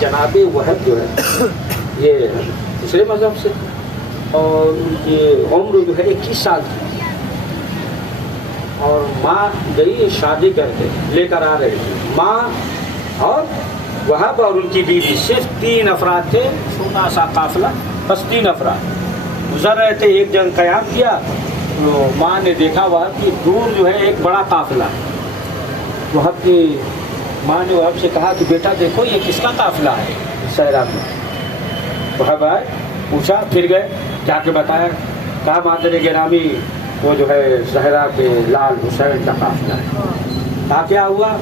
جناب وہب جو ہے یہ دوسرے مذہب سے، اور ان کی عمر جو ہے 21 سال کی، اور ماں گئی شادی کر کے لے کر آ رہے تھے، ماں اور وہب اور ان کی بیوی، صرف 3 افراد تھے، چھوٹا سا قافلہ، بس 3 افراد گزر رہے تھے۔ ایک جگہ قیام کیا تو ماں نے دیکھا وہب کی دور جو ہے ایک بڑا قافلہ، وہب کی ماں نے وہب سے کہا کہ بیٹا دیکھو یہ کس کا قافلہ ہے صحرا میں؟ وہب آئے، پوچھا، پھر گئے، جا کے بتایا، کہا مادر گرامی وہ جو ہے صحرا کے لال حسین کا قافلہ ہے۔ کہا کیا ہوا؟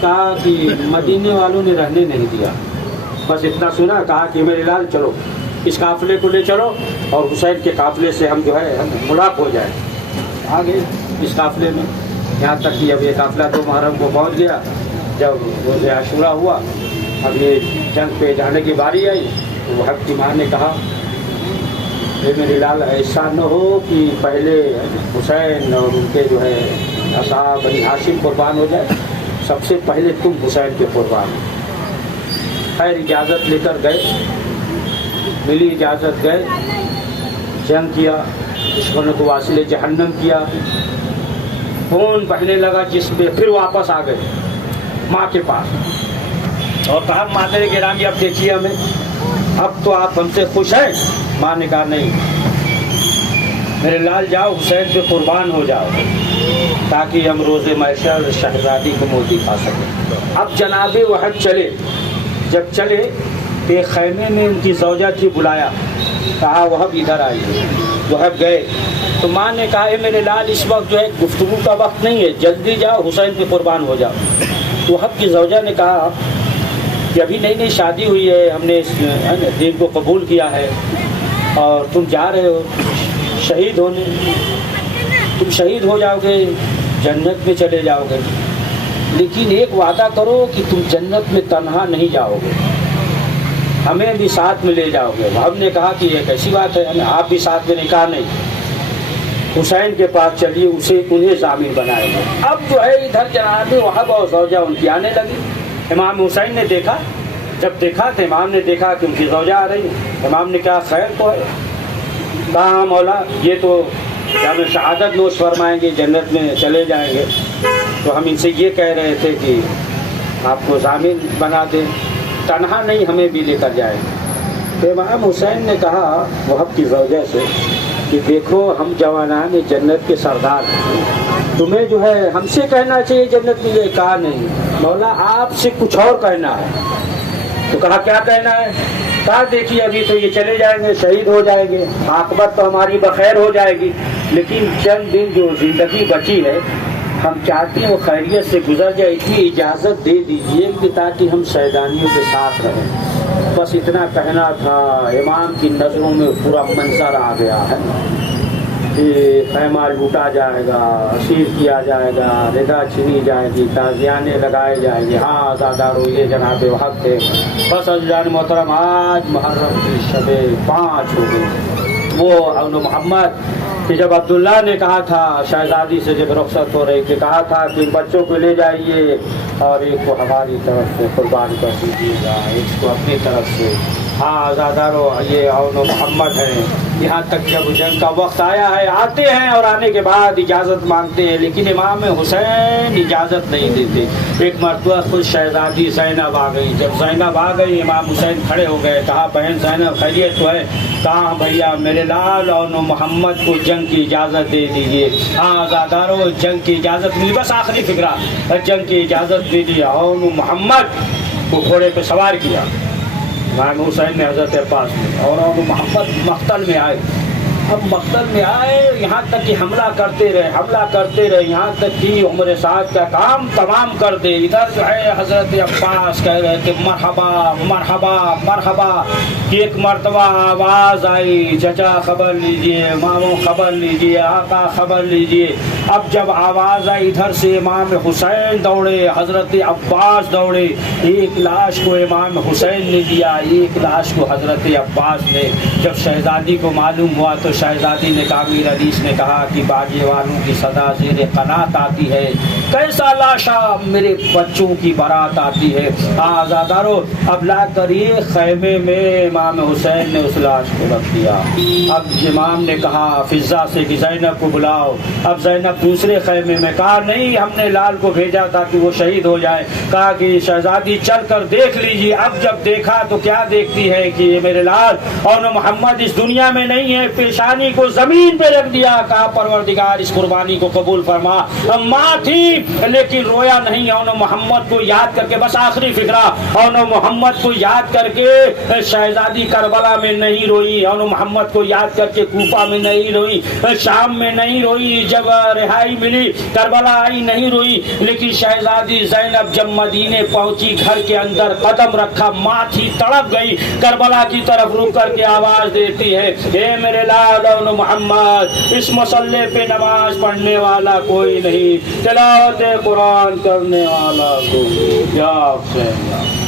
کہا کہ مدینے والوں نے رہنے نہیں دیا، بس اتنا سنا، کہا کہ میرے لال چلو اس قافلے کو لے چلو اور حسین کے قافلے سے ہم جو ہے ملاق ہو جائے۔ آگے اس قافلے میں، یہاں تک کہ اب یہ قافلہ 2 محرم کو پہنچ گیا۔ جب روز عاشورہ ہوا، اب یہ جنگ پہ جانے کی باری آئی تو وہب کی ماں نے کہا اے میرے لال ایسا نہ ہو کہ پہلے حسین اور ان کے جو ہے اصحاب بنی ہاشم قربان ہو جائے، سب سے پہلے تم حسین کے قربان ہو۔ خیر اجازت لے کر گئے، ملی اجازت، گئے، جنگ کیا، دشمنوں کو واصل جہنم کیا، خون بہنے لگا جسم پہ، پھر واپس آ گئے ماں کے پاس اور کہا مادر گرامی اب دیکھیے ہمیں، اب تو آپ ہم سے خوش ہیں؟ ماں نے کہا نہیں میرے لال، جاؤ حسین پہ قربان ہو جاؤ تاکہ ہم روز محشر شہزادی کو منہ دکھا سکیں۔ اب جناب وہب چلے، جب چلے ایک خیمے میں ان کی زوجہ تھی، بلایا، کہا وہب ادھر آئیے۔ وہب گئے تو ماں نے کہا اے میرے لال اس وقت جو ہے گفتگو کا وقت نہیں ہے، جلدی جاؤ حسین پہ قربان ہو جاؤ۔ وہب کی زوجہ نے کہا کہ ابھی نئی نئی شادی ہوئی ہے، ہم نے دین کو قبول کیا ہے اور تم جا رہے ہو شہید ہونے، تم شہید ہو جاؤ گے، جنت میں چلے جاؤ گے، لیکن ایک وعدہ کرو کہ تم جنت میں تنہا نہیں جاؤ گے، ہمیں بھی ساتھ میں لے جاؤ گے۔ ہم نے کہا کہ یہ کیسی بات ہے، آپ بھی ساتھ میں؟ نے کہا نہیں، حسین کے پاس چلیے، انہیں ضامن بنائے گا۔ اب جو ہے ادھر جناب وہب اور زوجہ ان کی آنے لگی۔ امام حسین نے دیکھا، جب دیکھا تو امام نے دیکھا کہ ان کی زوجہ آ رہی ہے۔ امام نے کہا خیر تو ہے؟ کہا مولا یہ تو ہمیں شہادت نوش فرمائیں گے، جنت میں چلے جائیں گے، تو ہم ان سے یہ کہہ رہے تھے کہ آپ کو ضامن بنا دیں، تنہا نہیں ہمیں بھی لے کر جائیں گے۔ تو امام حسین نے کہا وہب کی زوجہ سے کہ دیکھو ہم جوانان جنت کے سردار ہیں، تمہیں جو ہے ہم سے کہنا چاہیے جنت میں یہ، کہا نہیں مولا آپ سے کچھ اور کہنا ہے۔ تو کہا کیا کہنا ہے؟ کہا دیکھیے ابھی تو یہ چلے جائیں گے، شہید ہو جائیں گے، عاقبت تو ہماری بخیر ہو جائے گی، لیکن چند دن جو زندگی بچی ہے ہم چاہتے ہیں وہ خیریت سے گزر جائے، اتنی اجازت دے دیجیے کہ تاکہ ہم شہیدانیوں کے ساتھ رہیں۔ بس اتنا کہنا تھا۔ امام کی نظروں میں پورا منظر آ گیا ہے کہ خیمہ لوٹا جائے گا، اسیر کیا جائے گا، ردا چھینی جائے گی، تازیانے لگائے جائیں گے۔ ہاں آزادارو یہ جناب وقت تھے۔ بس عزیزان محترم آج محرم کی شب 5 ہو گئی۔ وہ اون محمد کہ جب عبداللہ نے کہا تھا شہزادی سے جب رخصت ہو رہی تھی، کہا تھا کہ بچوں کو لے جائیے اور ایک کو ہماری طرف سے قربان کر دیجیے گا، ایک کو اپنی طرف سے۔ ہاں آزادارو یہ اون محمد ہیں، یہاں تک جب جنگ کا وقت آیا ہے آتے ہیں اور آنے کے بعد اجازت مانگتے ہیں، لیکن امام حسین اجازت نہیں دیتے۔ ایک مرتبہ خود شہزادی زینب آ گئی، جب زینب آ گئی امام حسین کھڑے ہو گئے، کہا بہن زینب خیریت تو ہے؟ کہا بھیا میرے لال اور محمد کو جنگ کی اجازت دے دیجیے۔ ہاں آزادارو جنگ کی اجازت ملی، بس آخری فکرہ جنگ کی اجازت دے دی اور محمد کو گھوڑے پہ سوار کیا۔ امام حسین نے حضرت عباس نے اور محمد مقتل میں آئے۔ اب مقتل میں آئے، یہاں تک کہ حملہ کرتے رہے، یہاں تک کہ عمر سعد کا کام تمام کر دے۔ ادھر جو ہے حضرت عباس کہہ رہے کہ مرحبا مرحبا مرحبا۔ ایک مرتبہ آواز آئی چچا خبر لیجئے، ماموں خبر لیجئے، آقا خبر لیجئے۔ اب جب آواز آئی ادھر سے امام حسین دوڑے، حضرت عباس دوڑے، ایک لاش کو امام حسین نے دیا، ایک لاش کو حضرت عباس نے۔ جب شہزادی کو معلوم ہوا تو شہزادی نے کہا، امیر حدیث نے کہا کہ باغے والوں کی صدا زیر قنات آتی ہے، کیسا لاشا میرے بچوں کی بارات آتی ہے، آزادارو اب لا کر یہ خیمے میں امام حسین نے اس لاش کو رکھ دیا۔ اب امام نے کہا فضا سے کہ زینب کو بلاؤ۔ اب زینب دوسرے خیمے میں، کہا نہیں ہم نے لال کو بھیجا تھا کہ وہ شہید ہو جائے۔ کہا کہ شہزادی چل کر دیکھ لیجیے۔ اب جب دیکھا تو کیا دیکھتی ہے کہ یہ میرے لال اور محمد اس دنیا میں نہیں ہے، پیشانی کو زمین پہ رکھ دیا۔ کہا پروردگار اس قربانی کو قبول فرما۔ ماں تھی لیکن رویا نہیں، اور محمد کو یاد کر کے، بس آخری فکرہ، اور محمد کو یاد کر کے شہزادی کربلا میں نہیں روئی، اور محمد کو یاد کر کے کوفہ میں نہیں روئی، شام میں نہیں روئی، جب رہائی ملی کربلا آئی نہیں روئی، لیکن شہزادی زینب جب مدینے پہنچی گھر کے اندر قدم رکھا، ماں تھی تڑپ گئی، کربلا کی طرف رک کر کے آواز دیتی ہے اے میرے لال اور محمد، اس مسلح پہ نماز پڑھنے والا کوئی نہیں، تلاوت قرآن کرنے والا کوئی، یا حسین۔